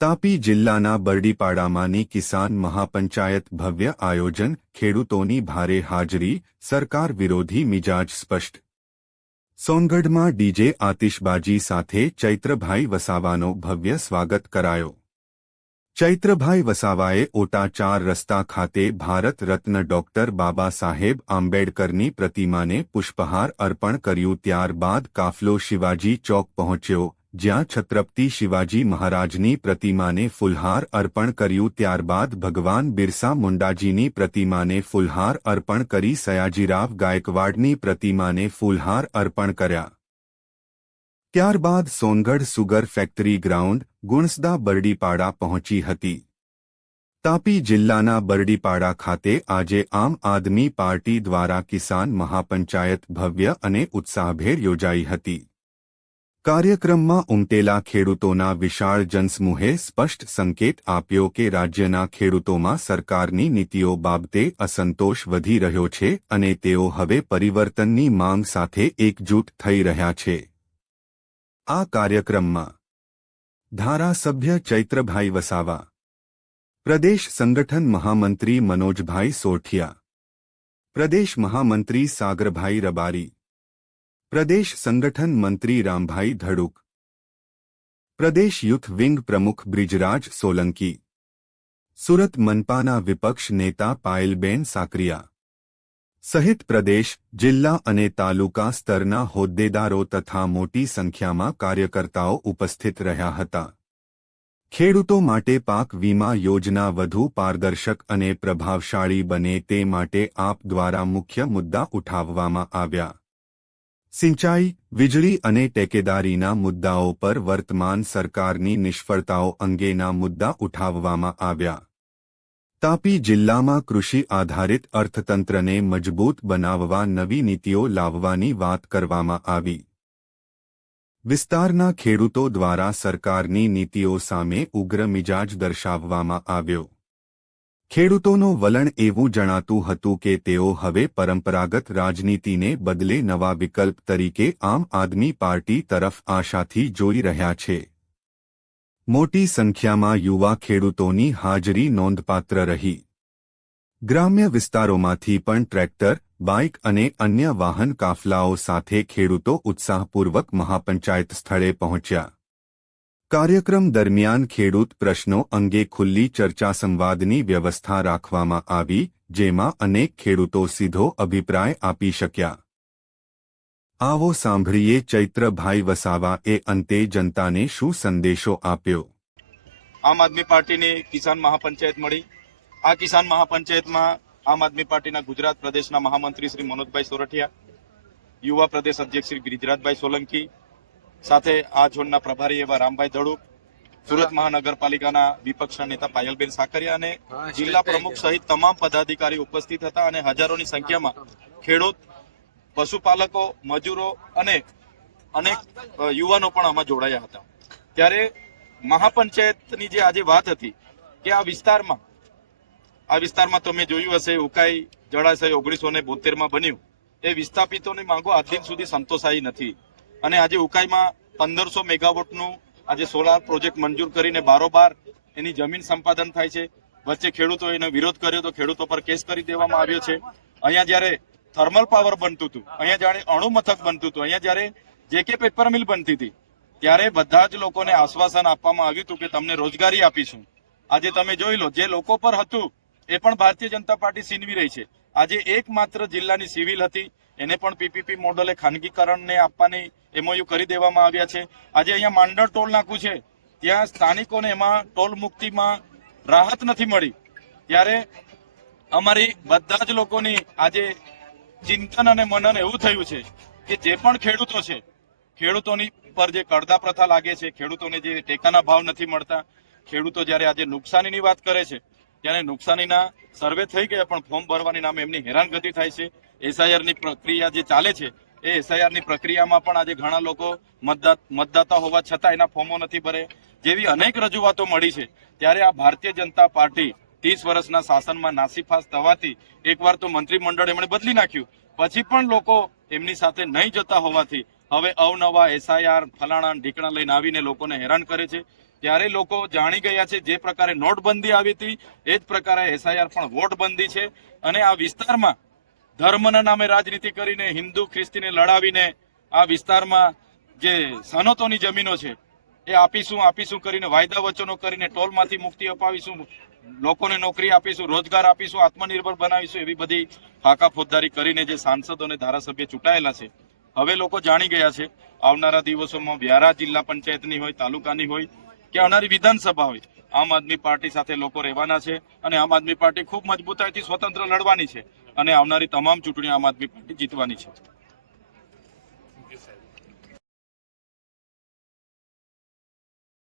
તાપી જિલ્લાના બરડીપાડામાંની કિસાન મહાપંચાયત ભવ્ય આયોજન, ખેડૂતોની ભારે હાજરી, સરકાર વિરોધી મિજાજ સ્પષ્ટ. સોનગઢમાં ડીજે આતિશબાજી સાથે ચૈત્રભાઈ વસાવાનો ભવ્ય સ્વાગત કરાયો. ચૈત્રભાઈ વસાવાએ ઓટા 4 રસ્તા ખાતે ભારત રત્ન ડોક્ટર બાબા સાહેબ આંબેડકરની પ્રતિમાને પુષ્પહાર અર્પણ કર્યું. ત્યારબાદ કાફલો શિવાજી ચોક પહોંચ્યો, જ્યાં છત્રપતિ શિવાજી મહારાજની પ્રતિમાને ફૂલહાર અર્પણ કર્યું. ત્યારબાદ ભગવાન બિરસા મુંડાજીની પ્રતિમાને ફૂલહાર અર્પણ કરી સયાજીરાવ ગાયકવાડની પ્રતિમાને ફૂલહાર અર્પણ કર્યા. ત્યારબાદ Songadh sugar factory ground, Gunsada Bardipada પહોંચી હતી. તાપી જિલ્લાના બરડીપાડા ખાતે આજે આમ આદમી પાર્ટી દ્વારા કિસાન મહાપંચાયત ભવ્ય અને ઉત્સાહભેર યોજાઈ હતી. કાર્યક્રમમાં ઉમટેલા ખેડૂતોના વિશાળ જનસમૂહે સ્પષ્ટ સંકેત આપ્યો કે રાજ્યના ખેડૂતોમાં સરકારની નીતિઓ બાબતે અસંતોષ વધી રહ્યો છે અને તેઓ હવે પરિવર્તનની માંગ સાથે એકજૂટ થઈ રહ્યા છે. આ કાર્યક્રમમાં ધારાસભ્ય ચૈત્રભાઈ વસાવા, પ્રદેશ સંગઠન મહામંત્રી મનોજભાઈ સોરઠિયા, પ્રદેશ મહામંત્રી સાગરભાઈ રબારી, પ્રદેશ સંગઠન મંત્રી રામભાઈ ધડુક, પ્રદેશ યુથ વિંગ પ્રમુખ બ્રિજરાજ સોલંકી, સુરત મનપાના વિપક્ષ નેતા પાયલબેન સાકરિયા સહિત પ્રદેશ, જિલ્લા અને તાલુકા સ્તરના હોદ્દેદારો તથા મોટી સંખ્યામાં કાર્યકર્તાઓ ઉપસ્થિત રહ્યા હતા. ખેડૂતો માટે પાક વીમા યોજના વધુ પારદર્શક અને પ્રભાવશાળી બને તે માટે આપ દ્વારા મુખ્ય મુદ્દા ઉઠાવવામાં આવ્યા. સિંચાઈ, વીજળી અને ટેકેદારીના મુદ્દાઓ પર વર્તમાન સરકારની નિષ્ફળતાઓ અંગેના મુદ્દા ઉઠાવવામાં આવ્યા. તાપી જિલ્લામાં કૃષિ આધારિત અર્થતંત્રને મજબૂત બનાવવા નવી નીતિઓ લાવવાની વાત કરવામાં આવી. વિસ્તારના ખેડૂતો દ્વારા સરકારની નીતિઓ સામે ઉગ્ર મિજાજ દર્શાવવામાં આવ્યો. ખેડૂતોનું વલણ એવું જણાતું હતું કે તેઓ હવે પરંપરાગત રાજનીતિને બદલે નવા વિકલ્પ તરીકે આમ આદમી પાર્ટી તરફ આશાથી જોઈ રહ્યા છે. મોટી સંખ્યામાં યુવા ખેડૂતોની હાજરી નોંધપાત્ર રહી. ગ્રામ્ય વિસ્તારોમાંથી પણ ટ્રેક્ટર, બાઇક અને અન્ય વાહન કાફલાઓ સાથે ખેડૂતો ઉત્સાહપૂર્વક મહાપંચાયત સ્થળે પહોંચ્યા. કાર્યક્રમ દરમિયાન ખેડૂત પ્રશ્નો અંગે ખુલ્લી ચર્ચા સંવાદની વ્યવસ્થા રાખવામાં આવી, જેમાં અનેક ખેડૂતો સીધો અભિપ્રાય આપી શક્યા. આવો સાંભળીએ ચૈત્રભાઈ વસાવાએ અંતે જનતાને શું સંદેશો આપ્યો. આમ આદમી પાર્ટીની કિસાન મહાપંચાયત મળી. આ કિસાન મહાપંચાયતમાં આમ આદમી પાર્ટીના ગુજરાત પ્રદેશના મહામંત્રી શ્રી મનોજભાઈ સોરઠિયા, યુવા પ્રદેશ અધ્યક્ષ શ્રી બ્રિજરાજભાઈ સોલંકી, સાથે આ ઝોનના પ્રભારી એવા રામભાઈ ધડુક, સુરત મહાનગરપાલિકાના વિપક્ષના નેતા પાયલબેન સાકરિયા અને જિલ્લા પ્રમુખ સહિત તમામ પદાધિકારી ઉપસ્થિત હતા અને હજારોની સંખ્યામાં ખેડૂત, પશુપાલકો, મજૂરો અને અનેક યુવાનો પણ આમાં જોડાયા હતા. ત્યારે મહાપંચાયતની જે આજે વાત હતી કે આ વિસ્તારમાં તમે જોયું હશે, ઉકાઈ જળાશય 1972માં બન્યું. એ વિસ્થાપિતોની માંગો આજ દિન સુધી સંતોષાઈ નથી અને આજે ઉકાઈમાં 1500 મેગાવોટનું આજે સોલાર પ્રોજેક્ટ મંજૂર કરીને બારોબાર એની જમીન સંપાદન થાય છે. વચ્ચે ખેડૂતોએ એનો વિરોધ કર્યો તો ખેડૂતો પર કેસ કરી દેવામાં આવ્યો છે. અહીંયા જ્યારે થર્મલ પાવર બનતું હતું, અહીંયા જ્યારે અણુ મથક બનતું હતું, અહીંયા જ્યારે જેકે પેપર મિલ બનતી હતી, ત્યારે બધા જ લોકોને આશ્વાસન આપવામાં આવ્યું હતું કે તમને રોજગારી આપીશું. આજે તમે જોઈ લો, જે લોકો પર હતું એ પણ ભારતીય જનતા પાર્ટી છીનવી રહી છે. આજે એકમાત્ર જિલ્લાની સિવિલ હતી, એને પણ પીપીપી મોડલે ખાનગીકરણને આપવાની એમઓયુ કરી દેવામાં આવ્યા છે. આજે અહીંયા માંડળ ટોલ નાકું છે, ત્યાં સ્થાનિકોને એમાં ટોલ મુક્તિમાં રાહત નથી મળી. ત્યારે અમારી બધા જ લોકોની આજે ચિંતન અને મનન એવું થયું છે કે જે પણ ખેડૂતો છે, ખેડૂતોની પર જે કરદા પ્રથા લાગે છે, ખેડૂતોને જે ટેકાના ભાવ નથી મળતા, ખેડૂતો જ્યારે આજે નુકસાનીની વાત કરે છે ત્યારે નુકસાનીના સર્વે થઈ ગયા પણ ફોર્મ ભરવાની નામે એમની હેરાનગતિ થાય છે. એસઆઈઆરની પ્રક્રિયા જે ચાલે છે એ એસઆઈઆરની પ્રક્રિયામાં પણ આજે ઘણા લોકો મતદાતા હોવા છતાં એના ફોર્મો નથી ભરે. જેવી અનેક રજૂઆતો મળી છે. ત્યારે આ ભારતીય જનતા પાર્ટી 30 વર્ષના શાસનમાં નાસીફાસ થવાથી એકવાર તો મંત્રીમંડળ એમણે બદલી નાખ્યું, પછી પણ લોકો એમની સાથે નહીં જતા હોવાથી હવે અવનવા SIR ફલાણા ઢીકણા લઈને આવીને લોકોને હેરાન કરે છે. ત્યારે લોકો જાણી ગયા છે જે પ્રકારે નોટબંધી આવી હતી એ જ પ્રકારે SIR પણ વોટબંધી છે. અને આ વિસ્તારમાં ધર્મના નામે રાજનીતિ કરીને હિન્દુ ખ્રિસ્તીને લડાવીને આ વિસ્તારમાં જે સનતોની જમીનો છે એ આપીશું કરીને વાયદા વચનો કરીને ટોલમાંથી મુક્તિ અપાવીશું, લોકોને નોકરી આપીશું, રોજગાર આપીશું, આત્મનિર્ભર બનાવીશું, એવી બધી ફાંકા ફોજદારી કરીને જે સાંસદો અને ધારાસભ્ય ચૂંટાયેલા છે, હવે લોકો જાણી ગયા છે આવનારા દિવસોમાં વ્યારા જિલ્લા પંચાયતની હોય, તાલુકાની હોય કે આવનારી વિધાનસભા હોય, આમ આદમી પાર્ટી સાથે લોકો રહેવાના છે. અને આમ આદમી પાર્ટી ખૂબ મજબૂતાઈથી સ્વતંત્ર લડવાની છે અને આવનારી તમામ ચૂંટણીઓ આમ આદમી પાર્ટી જીતવાની છે.